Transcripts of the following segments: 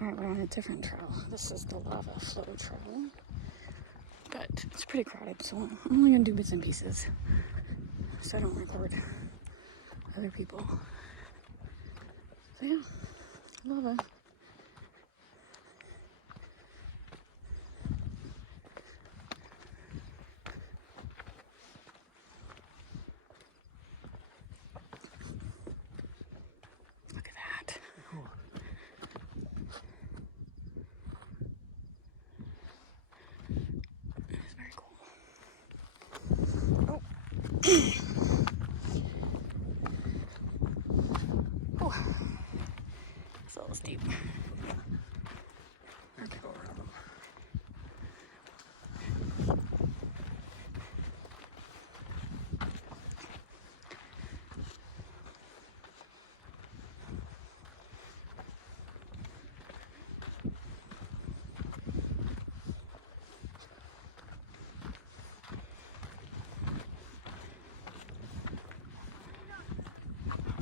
Alright, we're on a different trail. This is the lava flow trail. But it's pretty crowded, so I'm only gonna do bits and pieces. So I don't record other people. So yeah, lava. Look at that. Cool. It's very cool. Oh. Oh. It's a little steep. Okay. Go around them.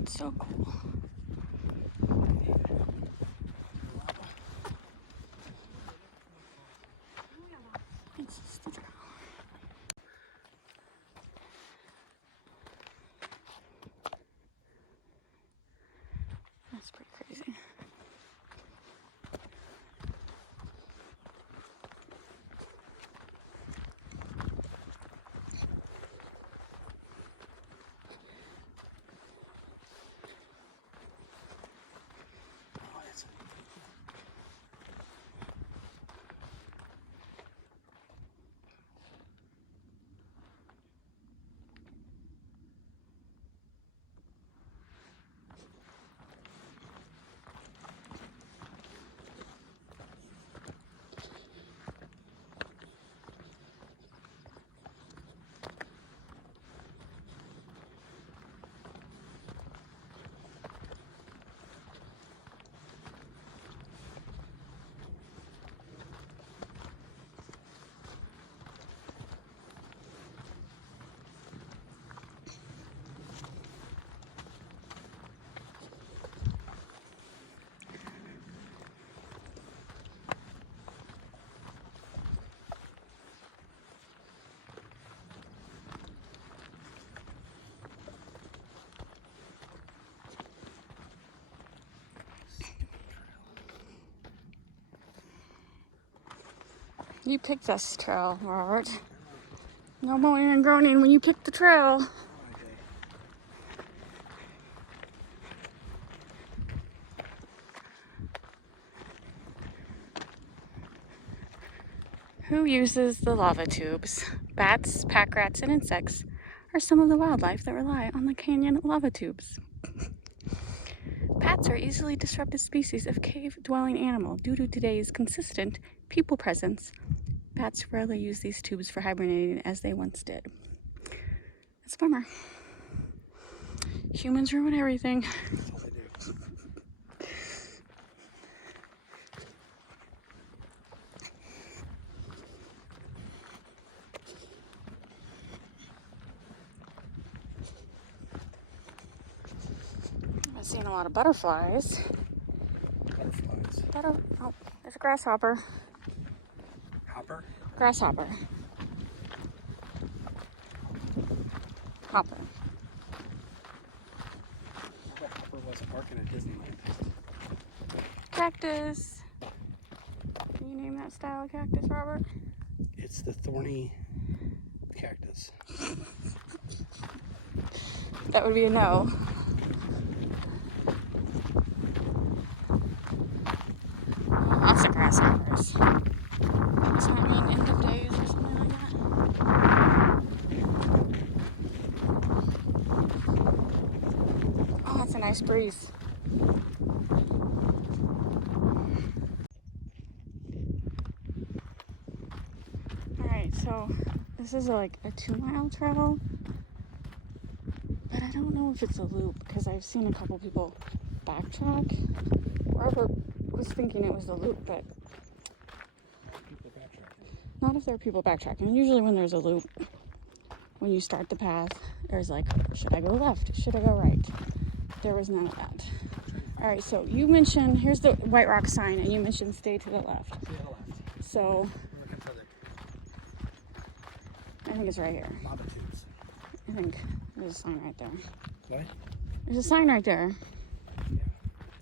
It's so cool. It's just the trail. That's pretty crazy. Oh, that's You picked this trail, Robert. No moaning and groaning when you picked the trail. Who uses the lava tubes? Bats, pack rats, and insects are some of the wildlife that rely on the canyon lava tubes. Bats are easily disrupted species of cave-dwelling animal due to today's consistent people presence. Bats rarely use these tubes for hibernating as they once did. It's a bummer. Humans ruin everything. That's all they do. I've seen a lot of butterflies. Butterflies. Oh, there's a grasshopper. Hopper? Grasshopper. Hopper. What hopper wasn't working at Disneyland? Cactus. Can you name that style of cactus, Robert? It's the thorny cactus. That would be a no. Lots of grasshoppers. Doesn't that mean end of days or something like that? Oh, that's a nice breeze. Alright, so this is like a 2-mile trail. But I don't know if it's a loop because I've seen a couple people backtrack. Robert was thinking it was a loop, but not if there are people backtracking. Usually when there's a loop, when you start the path, there's like, should I go left? Should I go right? There was none of that. All right, so you mentioned, here's the White Rock sign, and you mentioned stay to the left. To the left. So We're looking for the I think it's right here. lava tubes. I think there's a sign right there. What? There's a sign right there. Yeah.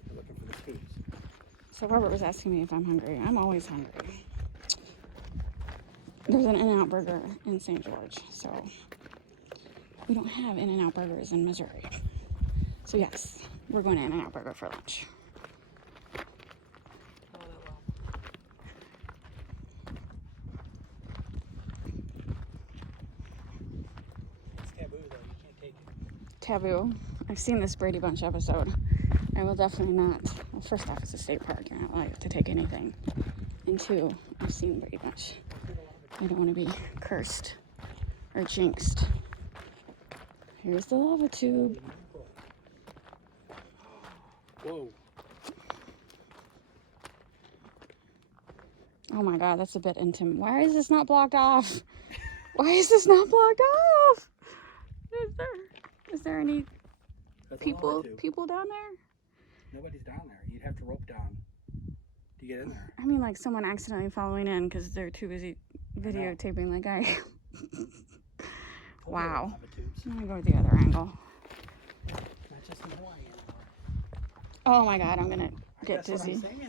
We're looking for the tubes. So Robert was asking me if I'm hungry. I'm always hungry. There's an In-N-Out Burger in St. George, so we don't have In-N-Out Burgers in Missouri. So yes, we're going to In-N-Out Burger for lunch. It's taboo though. You can't take it. Taboo. I've seen this Brady Bunch episode. I will definitely not. Well, first off, it's a state park. You're not allowed to take anything. And two, I've seen Brady Bunch. I don't want to be cursed or jinxed. Here's the lava tube. Whoa. Oh my god, that's a bit intimate. Why is this not blocked off? Why is this not blocked off? Is there any That's a people lava tube. people down there? Nobody's down there. You'd have to rope down to get in there. I mean, like someone accidentally following in because they're too busy videotaping like I am. Wow. Lava tubes. I'm gonna go with the other angle. Not just in Hawaii anymore. Oh my god, I'm gonna get That's what dizzy. I'm saying.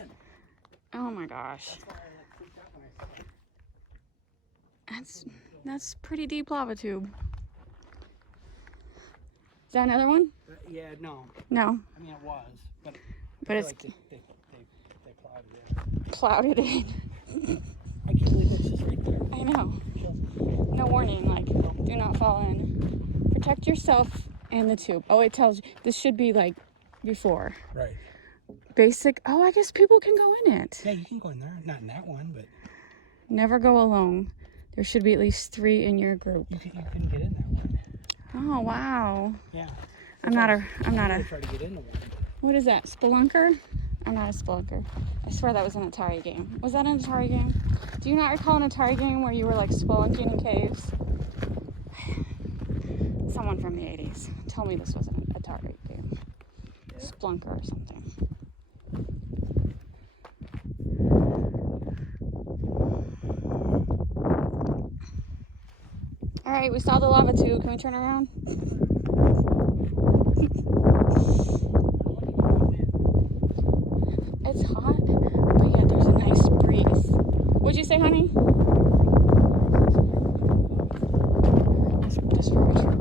Oh my gosh. That's why I like freaked out when I saw it. That's pretty deep lava tube. Is that another one? Yeah, no. No, I mean, it was, but but I it's feel like they plowed it clouded in. in. I can't believe it's just right there. I know. No warning, like, do not fall in. Protect yourself and the tube. Oh, it tells you. This should be like before. Right. Basic. Oh, I guess people can go in it. Yeah, you can go in there. Not in that one, but Never go alone. There should be at least 3 in your group. you can get in that one. Oh, wow. Yeah. I'm not a, I try to get into one. what is that, Spelunker? I'm not a Spelunker. I swear that was an Atari game. Was that an Atari game? Do you not recall an Atari game where you were like spelunking in caves? Someone from the 80s. Tell me this wasn't an Atari game. Yeah. Splunker or something. All right, we saw the lava tube. Can we turn around? It's hot, but yeah, there's a nice breeze. What'd you say, honey? That's very true.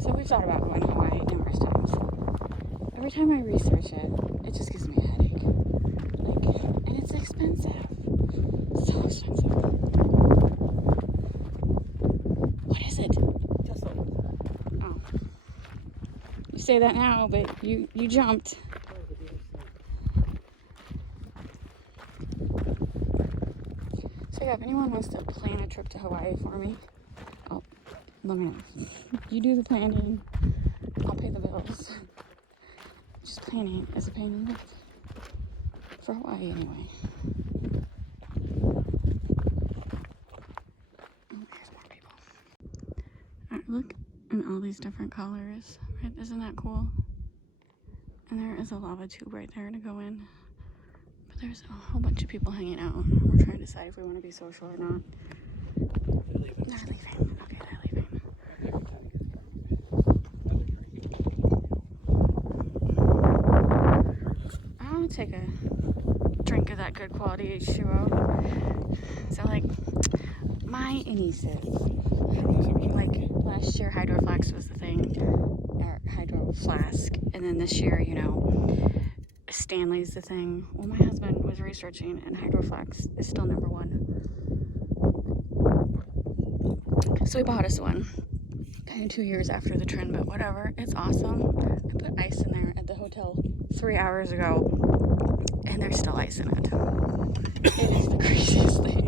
So we've thought about going to Hawaii numerous times. Every time I research it, it just gives me a headache. Like, and it's expensive. So expensive. What is it? Just over Oh. You say that now, but you jumped. So yeah, if anyone wants to plan a trip to Hawaii for me, oh, let me know. You do the planning, I'll pay the bills. Just planning is a pain in the butt. For Hawaii, anyway. Oh, there's more people. Alright, look in all these different colors. Right? Isn't that cool? And there is a lava tube right there to go in. But there's a whole bunch of people hanging out. We're trying to decide if we want to be social or not. They're leaving. They're leaving. Okay, they're leaving. I'll take a drink of that good quality H2O. So, like, my nieces, like, last year Hydro Flask was the thing, or Hydro Flask, and then this year, you know, Stanley's the thing. Well, my husband was researching, and Hydro Flask is still number 1. So we bought us one, kind of 2 years after the trend, but whatever, it's awesome. I put ice in there at the hotel 3 hours ago, and there's still ice in it. It is the craziest thing.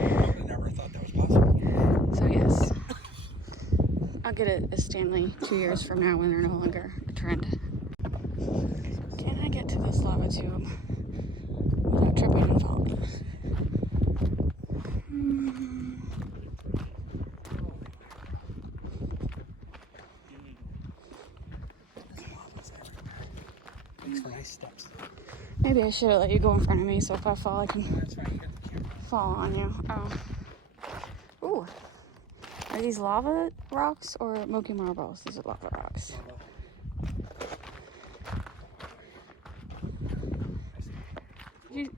I never thought that was possible. So yes, I'll get a Stanley 2 years from now when they're no longer a trend. Can I get to this lava tube without tripping and falling? Makes for nice steps. Maybe I should have let you go in front of me so if I fall, I No, can that's fine. You got the camera. fall on you. Oh. Ooh. Are these lava rocks or Moki marbles? These are lava rocks. You,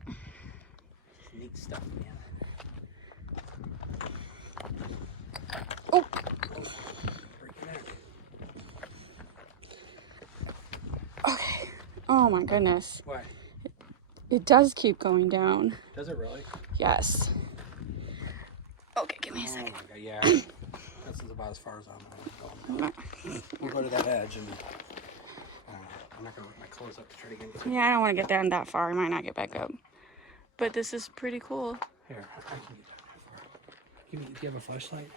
Neat stuff, man. oh. Break your neck. Okay. Oh my goodness. What? It does keep going down. Does it really? Yes. Okay, give me a Oh second. my god, yeah. This is about as far as I'm going. We'll go to that edge and I'm not gonna rip my clothes up to try to get into it. Yeah, I don't want to get down that far. I might not get back up. But this is pretty cool. Here, I can get down that far. Do you have a flashlight?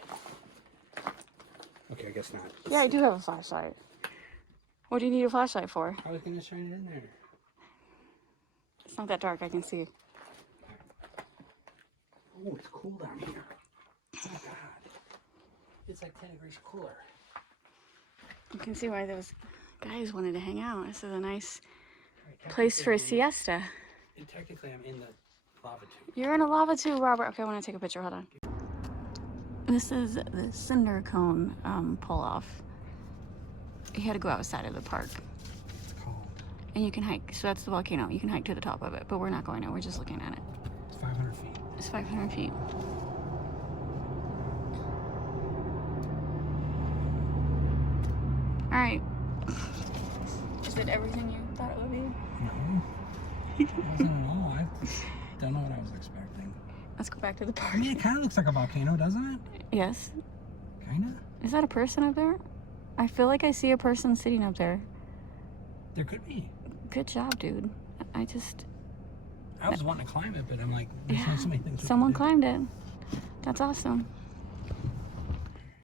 Okay, I guess not. Yeah, I do have a flashlight. What do you need a flashlight for? I was gonna shine it in there. It's not that dark. I can see. Oh, it's cool down here. Oh my god. It's like 10 degrees cooler. You can see why those guys wanted to hang out. This is a nice Right, place for a technically, siesta. And technically, I'm in the lava tube. You're in a lava tube, Robert. Okay, I want to take a picture. Hold on. This is the cinder cone pull-off. You had to go outside of the park. It's called. And you can hike. So that's the volcano. You can hike to the top of it. But we're not going there. We're just looking at it. It's 500 feet. It's 500 feet. All right. Is it everything you thought it would be? No. It wasn't at all. I don't know what I was expecting. Let's go back to the I park. mean, it kind of looks like a volcano, doesn't it? Yes. Kind of. Is that a person up there? I feel like I see a person sitting up there. There could be. Good job, dude. I just... I was wanting to climb it, but I'm like, there's Yeah. so many things. we Someone can do. climbed it. That's awesome.